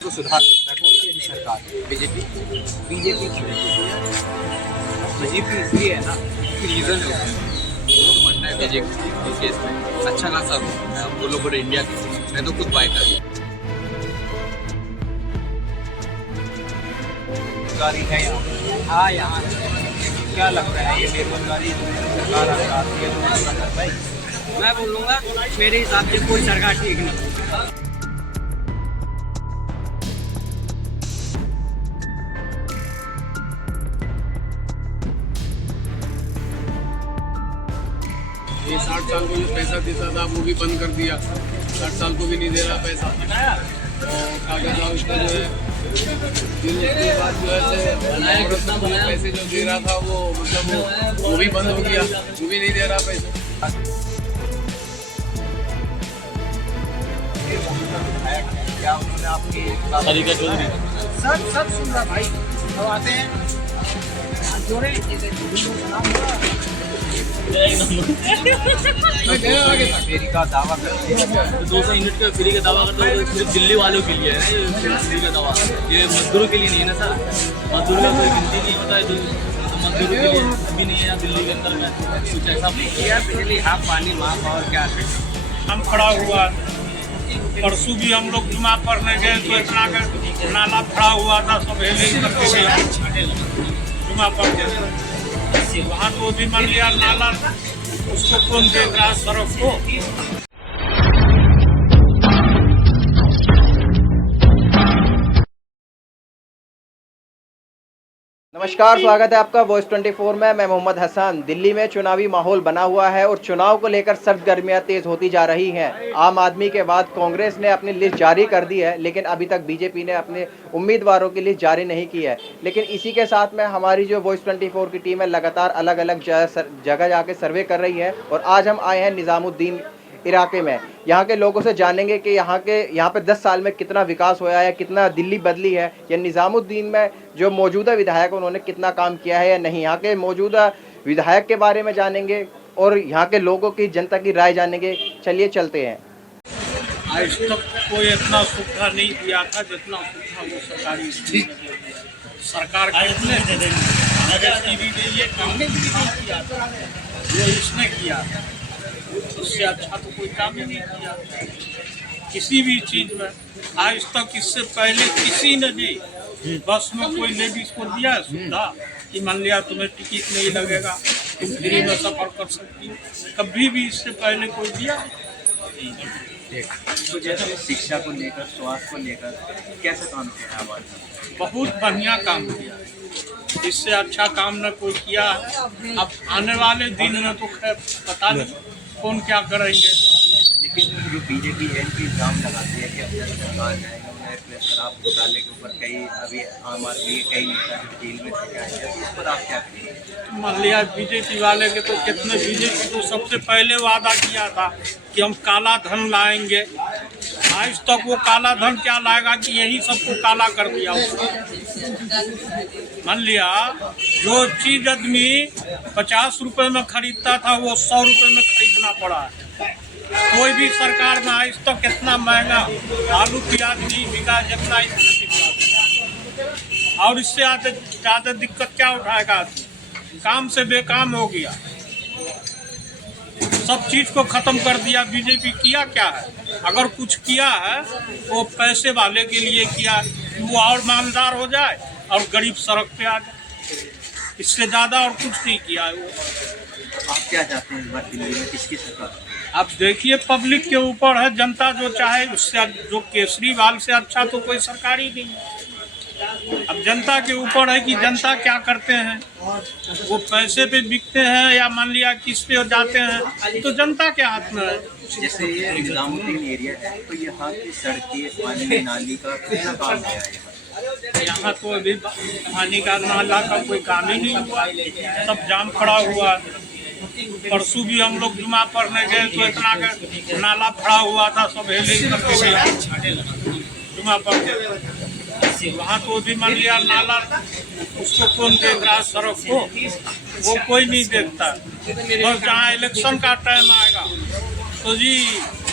को सुधार सकता है कौन सी ऐसी सरकार? बीजेपी। बीजेपी बीजेपी इसलिए है ना, रीजन है उसमें बनना है बीजेपी के केस में अच्छा खासा बोलो पूरे इंडिया की। मैं तो खुद बाय कर बेरोजगारी है यहाँ। हाँ यहाँ क्या लगता है ये बेरोजगारी सरकार आती है तो ऐसा करता है? मैं बोलूँगा मेरे हिसाब से कोई सरकार ठीक नहीं। ये 60 साल को जो पैसा देता था वो भी बंद कर दिया। 60 साल को भी नहीं दे रहा पैसा। और कागज हाउस का जो है फिर उसके बाद जो है पैसे जो दे रहा था वो मतलब वो भी बंद हो गया, वो भी नहीं दे रहा पैसे। क्या उन्होंने आपकी सब सुन रहा भाई। अब आते हैं जोड़े फ्री का दावा करते हैं, 200 यूनिट का फ्री का दावा करते हैं। सिर्फ दिल्ली वालों के लिए है ये फ्री का दावा, ये मजदूरों के लिए नहीं है ना सर। मजदूरों का कोई गिनती नहीं होता है तो मजदूरों के लिए भी नहीं है यहाँ दिल्ली के अंदर में कुछ ऐसा किया। बिजली हाफ पानी माफ और क्या हम खड़ा हुआ। परसों भी हम लोग जुमा पढ़ने गए तो इतना नाला खड़ा हुआ था, सब हेले करके जुमा पढ़ते वहाँ तो भी मान लिया नाला उसको कौन देख रहा सड़क को। नमस्कार, स्वागत है आपका वॉइस 24 में। मैं मोहम्मद हसन। दिल्ली में चुनावी माहौल बना हुआ है और चुनाव को लेकर सरगर्मियां तेज होती जा रही हैं। आम आदमी के बाद कांग्रेस ने अपनी लिस्ट जारी कर दी है, लेकिन अभी तक बीजेपी ने अपने उम्मीदवारों की लिस्ट जारी नहीं की है। लेकिन इसी के साथ में हमारी जो वॉइस 24 की टीम है लगातार अलग अलग जगह जाके सर्वे कर रही है और आज हम आए हैं निज़ामुद्दीन इलाके में। यहाँ के लोगों से जानेंगे कि यहाँ पे 10 साल में कितना विकास हुआ है, कितना दिल्ली बदली है, या निज़ामुद्दीन में जो मौजूदा विधायक उन्होंने कितना काम किया है या नहीं। यहाँ के मौजूदा विधायक के बारे में जानेंगे और यहाँ के लोगों की, जनता की राय जानेंगे। चलिए चलते हैं। आज तक कोई इतना सुविधा नहीं दिया था जितना सुविधा वो सरकारी सरकार ये काम किया था जो इसने किया। इससे अच्छा तो कोई काम ही नहीं किया किसी भी चीज में आज तक। इससे पहले किसी ने नहीं बस में कोई लेडीज को दिया सुविधा कि मान लिया तुम्हें टिकट नहीं लगेगा, तुम फ्री में सफर कर सकती हो। कभी भी इससे पहले कोई दिया। तो जैसे शिक्षा को लेकर, स्वास्थ्य को लेकर कैसे काम किया है आवाज? बहुत बढ़िया काम किया, इससे अच्छा काम न कोई किया। अब आने वाले दिन में तो खैर पता नहीं कौन क्या करेंगे। लेकिन जो बीजेपी है इनकी इल्जाम लगाती है कि अपना सरकार है, इन्होंने शराब घोटाले के ऊपर कई अभी आम आदमी के कई नेता जो जेल में थे आए हैं, तो इस पर आप क्या कहेंगे? मान लिया बीजेपी वाले के तो कितने बीजेपी तो सबसे पहले वादा किया था कि हम काला धन लाएंगे। आज तक वो काला धन क्या लाएगा कि यही सबको काला कर दिया उसने। मान लिया जो चीज आदमी 50 रुपए में खरीदता था वो 100 रुपए में खरीदना पड़ा है। कोई भी सरकार में आज तक कितना महंगा आलू प्याज नहीं बिका जितना इससे बिका। और इससे ज़्यादा दिक्कत क्या उठाएगा आदमी? काम से बेकाम हो गया, सब चीज को खत्म कर दिया। बीजेपी किया क्या है? अगर कुछ किया है वो पैसे वाले के लिए किया, वो और मालदार हो जाए और गरीब सड़क पे आ जाए। इससे ज़्यादा और कुछ नहीं किया है वो। आप क्या चाहते हैं इस बार दिल्ली में किसकी सरकार? अब देखिए पब्लिक के ऊपर है, जनता जो चाहे उससे। जो केजरीवाल से अच्छा तो कोई सरकार ही नहीं है। अब जनता के ऊपर है कि जनता क्या करते हैं। वो पैसे पे बिकते हैं या मान लिया किस पे जाते हैं, तो जनता के हाथ में है। जैसे ये निज़ामुद्दीन एरिया है तो यहाँ की सड़कें, पानी, नाली का कितना काम है यहाँ तो अभी पानी का नाला का कोई काम ही नहीं हुआ, सब जाम खड़ा हुआ। परसों भी हम लोग जुमा पढ़ने गए तो इतना नाला खड़ा हुआ था, सब हेले करके जुमा पढ़ते वहाँ तो भी मान लिया नाला उसको कौन देख रहा सड़क को, वो कोई नहीं देखता। बस जहाँ इलेक्शन का टाइम आएगा तो जी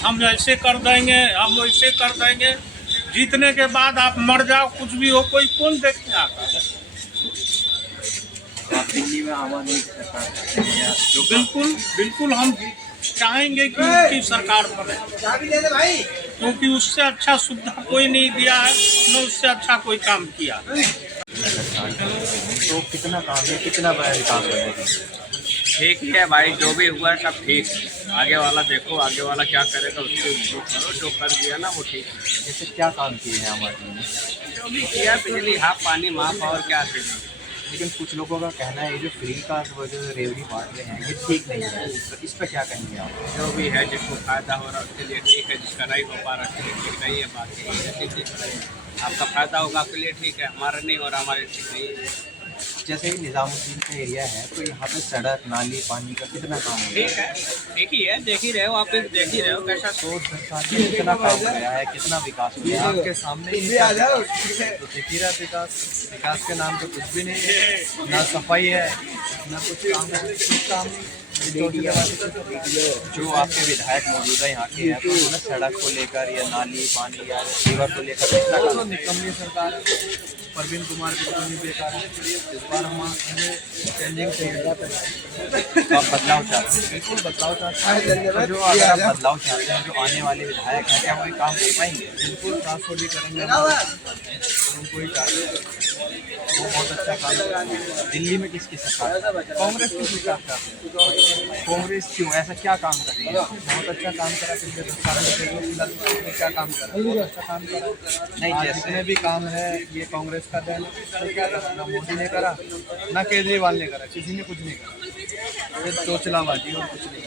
हम ऐसे कर देंगे, हम वैसे कर देंगे। जीतने के बाद आप मर जाओ, कुछ भी हो, कोई कौन देखने आता है? आप दिल्ली में आम आदमी की सरकार चाहते हैं या जो बिल्कुल बिल्कुल हम चाहेंगे कि उनकी सरकार बने, क्योंकि उससे अच्छा सुविधा कोई नहीं दिया है, न उससे अच्छा कोई काम किया। तो कितना काम है, कितना बड़ा विकास बनेगा? ठीक ही है भाई, जो भी हुआ है सब ठीक। आगे वाला देखो, आगे वाला क्या करेगा उसको जो करो, जो कर दिया ना वो ठीक है। जैसे क्या काम किए हैं आम आदमी ने? जो भी किया, बिजली हाफ, पानी माफ, और क्या चाहिए। लेकिन कुछ लोगों का कहना है ये जो फ्री का वो जो रेवड़ी बांट रहे हैं ये ठीक नहीं है, तो इस पर क्या कहेंगे आप? जो भी है, जिसको फायदा हो रहा है उसके लिए ठीक है, जिसका नहीं हो पा रहा उसके लिए ठीक नहीं है। बात आपका फायदा होगा आपके लिए ठीक है, हमारा नहीं हो रहा हमारे ठीक नहीं है। जैसे ही निजामुद्दीन का एरिया है तो यहाँ पे सड़क नाली पानी का कितना काम हो ठीक है, ठीक ही है, देख ही रहे हो आप, देख ही रहे हो कैसा तो 10 साल में कितना काम गया है, कितना विकास हुआ है आपके सामने ही आ जाओ। तो दिख ही रहा विकास के नाम पे कुछ भी नहीं है, ना सफाई है ना कुछ काम है, कुछ काम नहीं। जो आपके विधायक मौजूदा यहाँ के हैं तो उन्होंने सड़क को लेकर या नाली पानी या सीवर को लेकर कितना काम निकम्मी सरकार है। परवीन कुमार की कमी बेकार है, इस बार हमें चेंजिंग चाहिए, तो आप बदलाव चाहते हैं? बिल्कुल बदलाव चाहते हैं। तो जो अगर आप बदलाव चाहते हैं, जो आने वाले विधायक हैं क्या वही काम कर पाएंगे? बिल्कुल ट्रांसफर भी करेंगे, उनको ही चाहते हैं, वो बहुत अच्छा काम करेंगे। दिल्ली में किसकी सरकार? कांग्रेस की सरकार चाहते हैं। कांग्रेस क्यों, ऐसा क्या काम कर रही है? बहुत अच्छा काम करा पिछले 10 साल में, क्या काम करा? बहुत अच्छा काम करा। नहीं, जितने भी काम है ये कांग्रेस का देन, तो क्या करा? ना मोदी ने करा, ना केजरीवाल ने करा, किसी ने कुछ नहीं करा, सिर्फ चोचलाबाजी और कुछ नहीं।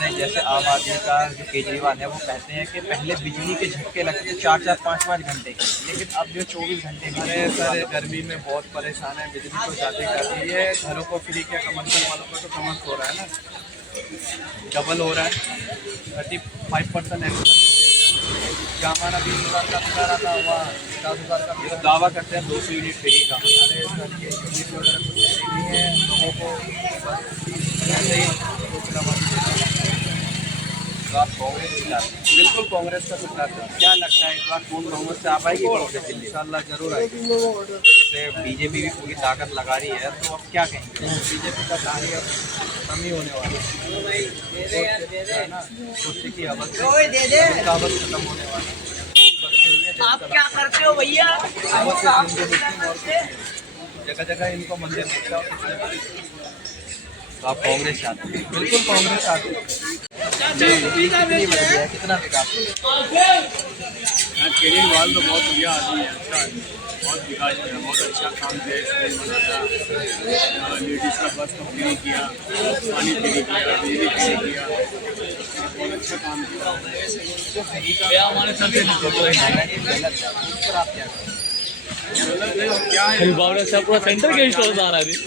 नहीं, जैसे आम आदमी का जो केजरीवाल है वो कहते हैं कि पहले बिजली के झटके लगते थे 4-4, 5-5 घंटे के, लेकिन अब जो 24 घंटे में सारे गर्मी में बहुत परेशान है, बिजली तो जाती कर रही है। घरों को फ्री किया, कमर्शियल वालों को तो कम हो रहा है ना, डबल हो रहा है, 35% एक्स्ट्रा। क्या हमारा 20,000 का गुजारा था, वहाँ 50,000 का। तो दावा करते हैं 200 यूनिट फ्री का। अरे सर ये यूनिट वगैरह कुछ नहीं है, लोगों को ऐसे ही तो आप कांग्रेस की चाहते हैं? बिल्कुल कांग्रेस का कुछ चाहते हैं। क्या लगता है इस बार कौन बहुमत से आ पाएगी कांग्रेस? इंशाल्लाह जरूर आएगी। जैसे बीजेपी भी पूरी ताकत लगा रही है, तो अब क्या कहेंगे? बीजेपी का कार्य कमी होने वाला है ना, सोचे की आवाज़ खत्म होने वाला है। आप क्या करते हो भैया? जगह जगह इनको मंदिर दिखता है, तो आप कांग्रेस चाहते हैं? बिल्कुल कांग्रेस चाहते हैं। कितनी बढ़ गया, कितना विकास हुआ? केजरीवाल तो बहुत बढ़िया आदमी है, अच्छा है, बहुत विकास किया, बहुत अच्छा काम किया, स्कूल बनाया, लेडीज़ का बस का फ्री किया, पानी फ्री किया, बिजली फ्री किया, बहुत अच्छा काम किया। हमारे सर से गलत है, उस पर आप क्या करें? गलत है और क्या है, बावड़ा से पूरा सेंटर के स्टोर आ रहा है। लेकिन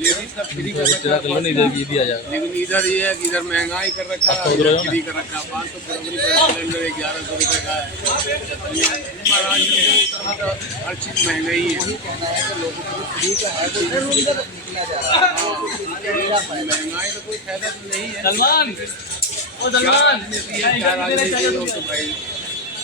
जो लेडीज़ का फ्री कर रखा है, दिया जाए, लेकिन इधर ये है कि इधर महंगाई कर रखा है, फ्री कर रखा है। 500 फरवरी पर सिलेंडर 1100 रुपये का है। महाराष्ट्र में उतना तो हर चीज़ महंगाई है, महंगाई तो कोई फायदा तो नहीं है। सलमान, ओ सलमान,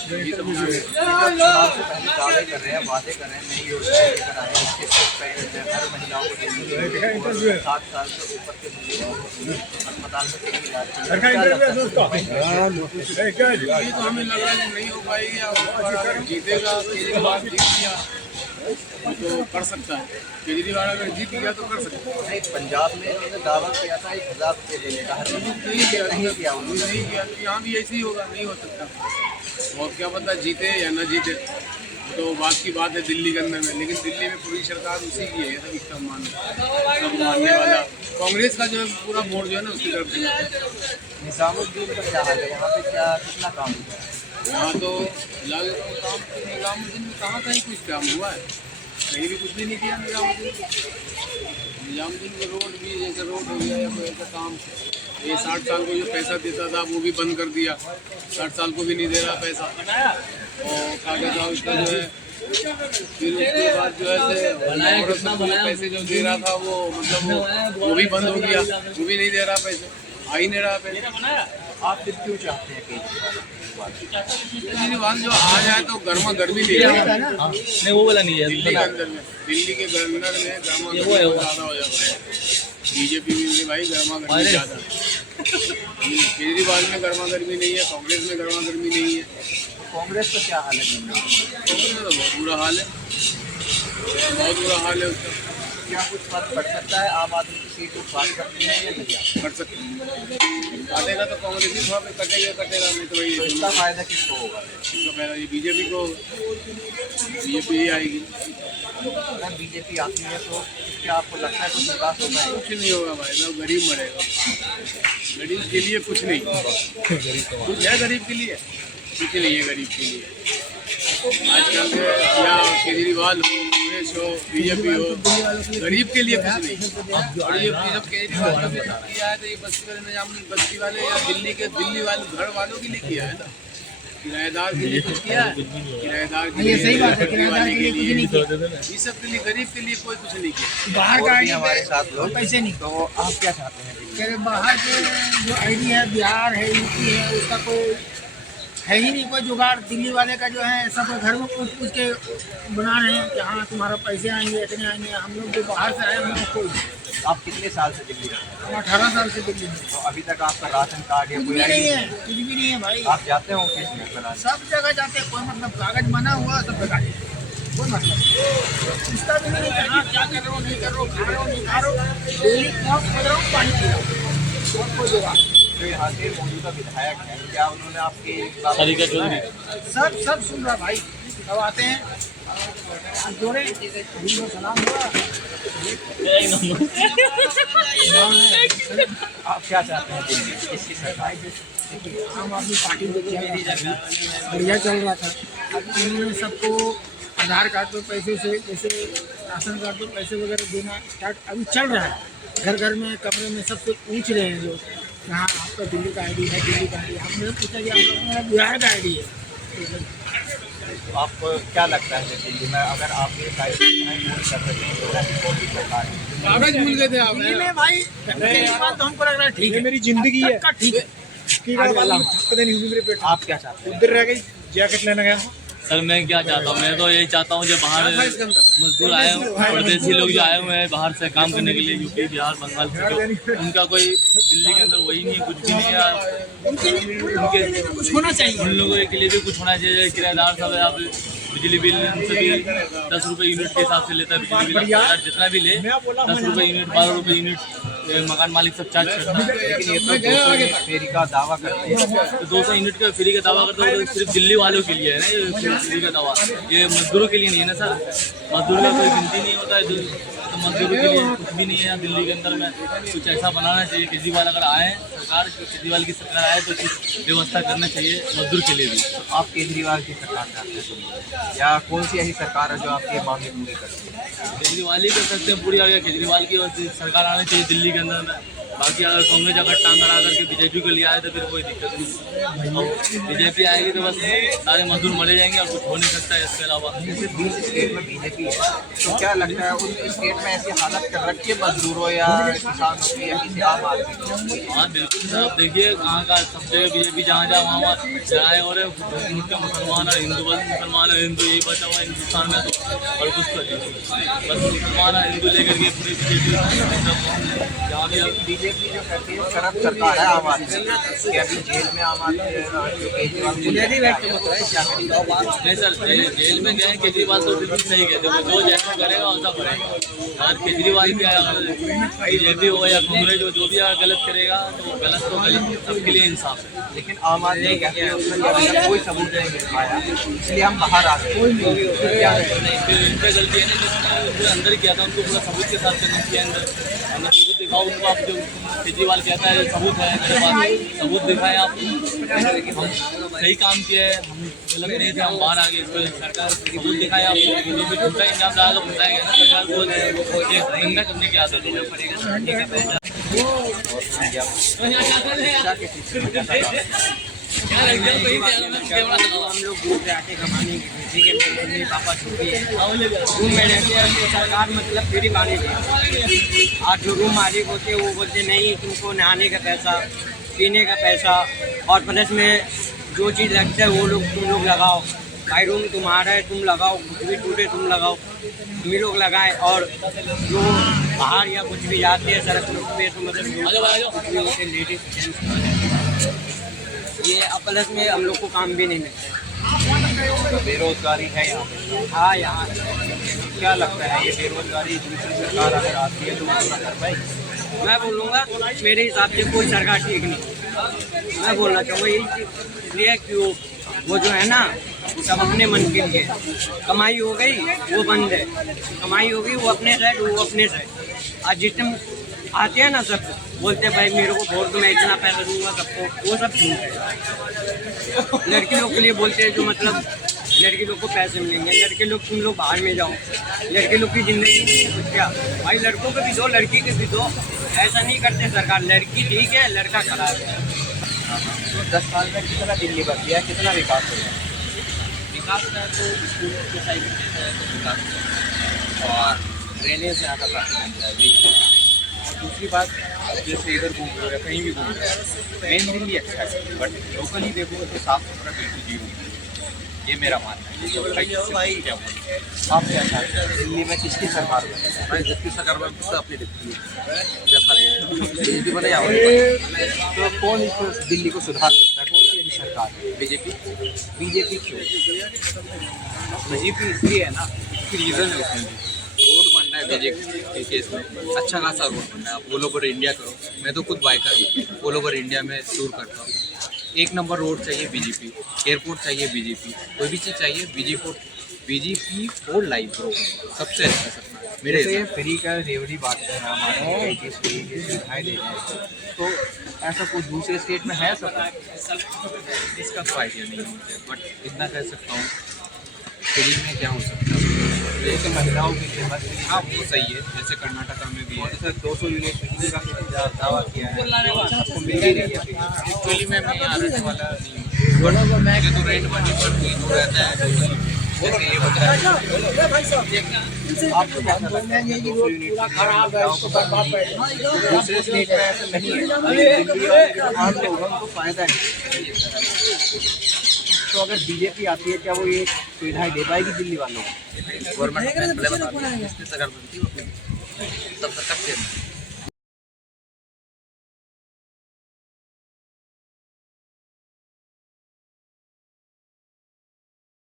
चुनाव से पहले दावे कर रहे हैं, वादे कर रहे हैं, नई योजना लेकर आए हैं, इसके हर महिलाओं को देंगे, 7 साल से ऊपर के महिलाओं को अस्पताल में फ्री इलाज। ये तो हमें लग रहा है कि नहीं हो पाएगी, अगर जीतेगा केजरीवाल जीत गया तो कर सकता है, केजरीवाल अगर जीत गया तो कर सकता है। नहीं, पंजाब में उन्होंने दावा किया था 1,000 रुपये देने का, हर महीने नहीं किया उन्होंने। नहीं किया, तो यहाँ भी ऐसे ही होगा, नहीं हो सकता। और क्या पता जीते या न जीते, तो बात की बात है दिल्ली के अंदर में, लेकिन दिल्ली में पूरी सरकार उसी की है, सभी सब मानने वाला कांग्रेस का जो है पूरा वोट जो है ना उसकी तरफ से। निजामुद्दीन का क्या हाल है यहाँ पे, क्या कितना काम हुआ है? यहाँ तो फिलहाल काम निजामुद्दीन में कहीं कुछ काम हुआ है, कहीं भी कुछ भी नहीं किया निजामुद्दीन में। रोड भी जैसे रोड हो गया या कोई ऐसा काम, ये 60 साल को जो पैसा देता था वो भी बंद कर दिया, 60 साल को भी नहीं दे रहा पैसा। और कागज था उसका जो है, फिर उसके बाद जो है पैसे जो दे रहा था वो मतलब वो भी बंद हो गया, वो भी नहीं दे रहा पैसे, आ ही नहीं रहा पैसे। आप फिर क्यों चाहते हैं केजरीवाल? केजरीवाल? केजरीवाल जो आ जाए तो गर्मा गर्मी ले आए हाँ, नहीं वो वाला नहीं है दिल्ली के अंदर में, दिल्ली के अंदर में गर्मा गर्मी ज़्यादा हो जाता है। बीजेपी में भाई गर्मा गर्मी ज़्यादा, केजरीवाल में गर्मा गर्मी नहीं है, कांग्रेस में गर्मा गर्मी नहीं है। कांग्रेस का क्या हाल है? कांग्रेस में तो बहुत बुरा हाल है, बहुत बुरा हाल है उसका। क्या कुछ फर्क पड़ सकता है? आम आदमी की सीट उठ बात करती है या नहीं? कर सकते काटेगा तो कांग्रेस ही थोड़ा कटेगा नहीं तो तो इसका फायदा किसको होगा? इसका पहला ये बीजेपी को, बीजेपी ही आएगी। अगर बीजेपी आती है तो क्या आपको लगता है कुछ विकास होगा? कुछ नहीं होगा भाई साहब, गरीब मरेगा। गरीब के लिए कुछ नहीं, कुछ है गरीब के लिए? कुछ नहीं है गरीब के लिए। आजकल के या केजरीवाल हो, कांग्रेस हो, बीजेपी हो, गरीब के लिए कुछ नहीं। और ये जब केजरीवाल ने किया है तो ये बस्ती वाले निजाम, बस्ती वाले या दिल्ली वाले घर वालों के लिए किया है ना, किराएदार के लिए कुछ किया है? किराएदार के लिए, सही बात है, किराएदार के लिए कुछ नहीं किया। ये सब के लिए, गरीब के लिए कोई कुछ नहीं किया। बाहर का आईडी हमारे साथ लोग पैसे नहीं, तो आप क्या चाहते हैं? कह बाहर के जो आईडी है, बिहार है, यूपी है, उसका कोई है ही नहीं कोई जुगाड़। दिल्ली वाले का जो है सब घर में पूछ के बना रहे हैं कि हाँ तुम्हारा पैसे आएंगे, इतने आएंगे। हम लोग जो बाहर से आए हम लोग कोई, आप कितने साल से दिल्ली रहते हैं? हम 18 साल से दिल्ली में, तो अभी तक आपका राशन कार्ड या कुछ कोई भी नहीं ID है, कुछ भी नहीं है भाई। आप जाते हो ऑफिस में बनाने? सब जगह जाते हैं, कोई मतलब कागज बना हुआ सब जगह कोई मतलब इसका भी नहीं है। हाँ क्या कर रहे हो, नहीं कर रहे हो, खा रहे हो, नहीं खा रहे हो, डेली पहुँच कर रहा हूँ, पानी पी रहा हूँ, और कोई जुगाड़। जो यहाँ के मौजूदा विधायक हैं, क्या उन्होंने आपके सरिता चौधरी सब सुन रहा भाई। अब आते हैं जोड़े सलाम हुआ। आप क्या चाहते हैं दिल्ली में? किसकी सरकार? आम आदमी पार्टी बढ़िया चल रहा था, अब इन्होंने सबको आधार कार्ड पर पैसे से, जैसे राशन कार्ड पर पैसे वगैरह देना स्टार्ट अभी चल रहा है। घर घर में, कमरे में सबसे पूछ रहे हैं लोग, हाँ आपका दिल्ली का आईडी है, दिल्ली का आईडी। हमने पूछा कि मेरा बिहार का आईडी है। तो आपको क्या लगता है दिल्ली में अगर आप ये सारी सुविधाएं पूरी कर रहे हैं तो कौन सी सरकार है? कागज भूल गए थे आप। दिल्ली में भाई केजरीवाल तो हमको लग रहा है ठीक है, मेरी जिंदगी है। सबका ठीक है। पता नहीं हुई मेरे पेट आप क्या चाहते हैं? उधर रह गई, जैकेट लेने गया। सर मैं क्या चाहता हूँ, मैं तो यही चाहता हूँ जो बाहर मजदूर आए परदेसी लोग जो आए हुए हैं बाहर से काम करने के लिए, यूपी बिहार बंगाल से, जो उनका कोई दिल्ली के अंदर वही नहीं, कुछ भी नहीं है। उनके कुछ होना चाहिए। उन लोगों के लिए भी कुछ होना चाहिए। किराएदार सब है, आप बिजली बिल उनसे भी 10 रुपये यूनिट के हिसाब से लेता है बिजली बिल। सरकार जितना भी ले 10 रुपये यूनिट, 12 रुपये यूनिट मकान मालिक सब चार्ज करता है। लेकिन ये तो 200 यूनिट फ्री का दावा करते हैं। तो 200 यूनिट का फ्री का दावा करते हो तो सिर्फ दिल्ली वालों के लिए है ना ये फ्री का दावा, ये मजदूरों के लिए नहीं है ना सर। मजदूर का कोई गिनती नहीं होता है, तो मजदूरों के लिए कुछ भी नहीं है दिल्ली के अंदर में। कुछ ऐसा बनाना चाहिए, केजरीवाल अगर आए सरकार, केजरीवाल की सरकार आए तो कुछ व्यवस्था करना चाहिए मजदूर के लिए भी। आप केजरीवाल की सरकार चाहते हैं या कौन सी ऐसी सरकार है जो आपकी मांगे पूरी करती है? केजरीवाल ही कर सकते हैं पूरी, अगर केजरीवाल की सरकार आनी चाहिए दिल्ली के अंदर में। बाकी अगर कांग्रेस अगर टांग अड़ा करके बीजेपी को ले आए तो फिर कोई दिक्कत नहीं। बीजेपी आएगी तो बस सारे मजदूर मरे जाएंगे और कुछ हो नहीं सकता है इसके अलावा। जैसे 20 स्टेट में बीजेपी है, तो क्या लगता है उन स्टेट में ऐसी हालत कर रखी है मजदूरों या किसानों की या किसी आम आदमी की? हाँ बिल्कुल सर, आप देखिए कहाँ का सब जगह बीजेपी जहाँ जहाँ वहाँ लड़ाई हो रहे हैं। मुसलमान और हिंदू, बस मुसलमान और हिंदू यही बचा हुआ हिंदुस्तान में तो, और कुछ तो नहीं। बस मुसलमान और हिंदू लेकर के पूरी बीजेपी जहाँ भी बीजेपी जो कहती है करप्ट सरकार है आम आदमी की, अभी जेल में आम आदमी जो केजरीवाल नहीं सर, जेल में गए केजरीवाल तो बिल्कुल सही कहते हैं, जो जैसा करेगा वैसा करेगा। और केजरीवाल क्या बीजेपी हो या कांग्रेस हो, जो भी अगर गलत करेगा तो गलत तो गलत, सबके लिए इंसाफ है। लेकिन आम आदमी कहते हैं उसमें अभी तक कोई सबूत नहीं मिल पाया, इसलिए हम बाहर आ गए। नहीं इन पर गलती है ना, जिसने अंदर किया था उनको पूरा सबूत के साथ करना चाहिए। अंदर सबूत दिखाओ उनको, आप जो केजरीवाल कहता है सबूत है मेरे पास, सबूत दिखाएं आप। हम सही काम किए हैं, हम गलत नहीं थे, हम बाहर आ गए, इसको सरकार सबूत दिखाएं आप। जो भी झूठा इंजाम डाला बताएगा ना सरकार को, धंधा करने की आदत है। हम लोग दूर से आके कमाने की किसी के मम्मी पापा छुट्टी है, रूम में रहते हैं तो सरकार मतलब फ्री पानी देती है। आज जो रूम मालिक होते हैं वो बोलते नहीं तुमको नहाने का पैसा, पीने का पैसा और प्लस में जो चीज़ लगता है वो लोग तुम लोग लगाओ, भाई रूम तुम्हारा है तुम लगाओ, कुछ भी टूटे तुम लगाओ, तुम ही लोग लगाएं। और जो बाहर या कुछ भी जाते हैं सड़क पे तो मतलब लेडीज ये प्लस में हम लोग को काम भी नहीं मिलता। तो बेरोजगारी है यहाँ पे। हाँ यहाँ क्या लगता है ये बेरोजगारी दूसरी सरकार अगर आती है तो पूरा कर पाएगी? मैं बोलूँगा मेरे हिसाब से कोई सरकार ठीक नहीं। मैं बोलना चाहूँगा यही चीज़ इसलिए कि वो जो है ना सब अपने मन के लिए, कमाई हो गई वो बंद है, कमाई हो गई वो अपने साइड वो अपने साइड। आज जितने आते हैं ना सब बोलते हैं भाई मेरे को वोट दो मैं इतना पैसा दूंगा सबको, वो सब झूठ है। लड़की लोग के लिए बोलते हैं जो मतलब लड़की लोग को पैसे मिलेंगे, लड़के लोग तुम लोग बाहर में जाओ, लड़के लोग की ज़िंदगी में क्या भाई लड़कों को भी दो लड़की के भी दो, ऐसा नहीं करते सरकार। लड़की ठीक है लड़का खराब है। तो 10 साल में कितना दिल्ली बन गया, कितना विकास हो गया? विकास है तो स्कूल के साइड है तो विकास है। और ड्रेनेज यहाँ का काफ़ी गंदा है। और दूसरी बात जैसे इधर घूम रहे हो या कहीं भी घूम रहे हो, मेन दिल्ली अच्छा है बट लोकली देखो तो साफ सुथरा बिल्कुल जीरो है। ये मेरा मानना है। तो भाई क्या बोलते हैं आप क्या चाहते हैं दिल्ली में किसकी सरकार बने? भाई जिसकी सरकार में उसको अपनी दिखती है जैसा बीजेपी बने या तो कौन इस दिल्ली को सुधार सकता है? कौन सी ऐसी सरकार है? बीजेपी क्यों? बीजेपी इसलिए है ना, इसकी रीज़न है उसमें भी रोड बन रहा है बीजेपी के केस में, अच्छा खासा रोड बन रहा है। आप ऑल ओवर इंडिया करो, मैं तो खुद बाइकर हूँ, ऑल ओवर इंडिया में टूर करता हूँ। एक नंबर रोड चाहिए बीजेपी, एयरपोर्ट चाहिए बीजेपी, कोई भी चीज़ चाहिए बीजेपी फॉर लाइफ ब्रो, सबसे अच्छा सरकार मेरे जैसे हिसाब फ्री का रेवड़ी बांटते हैं हमारे कई चीज़ फ्री की सुविधाएँ दे रहे हैं, तो ऐसा कुछ दूसरे स्टेट में है सब? से। इसका तो आइडिया नहीं है मुझे, बट इतना कह सकता हूँ फ्री में क्या हो सकता है। जैसे महिलाओं के लिए बस हाँ वो सही है, जैसे कर्नाटका में भी है। जैसे 200 यूनिट बिजली का दावा किया है, आपको मिल ही रही है। एक्चुअली मैं यहाँ रहने वाला नहीं हूँ, बट मुझे तो रेंट बनी पड़ती है, जो रहता है जैसे ये बताया। आपको क्या लगता है 200 यूनिट दूसरे स्टेट में ऐसा नहीं है, दिल्ली वाले जो आम लोग हैं उनको फ़ायदा है। तो अगर बीजेपी आती है क्या वो ये सुविधाएं दे पाएगी दिल्ली वालों को? गवर्नमेंट पहले बता दें, किसकी सरकार बनती है, तब तक करते हैं।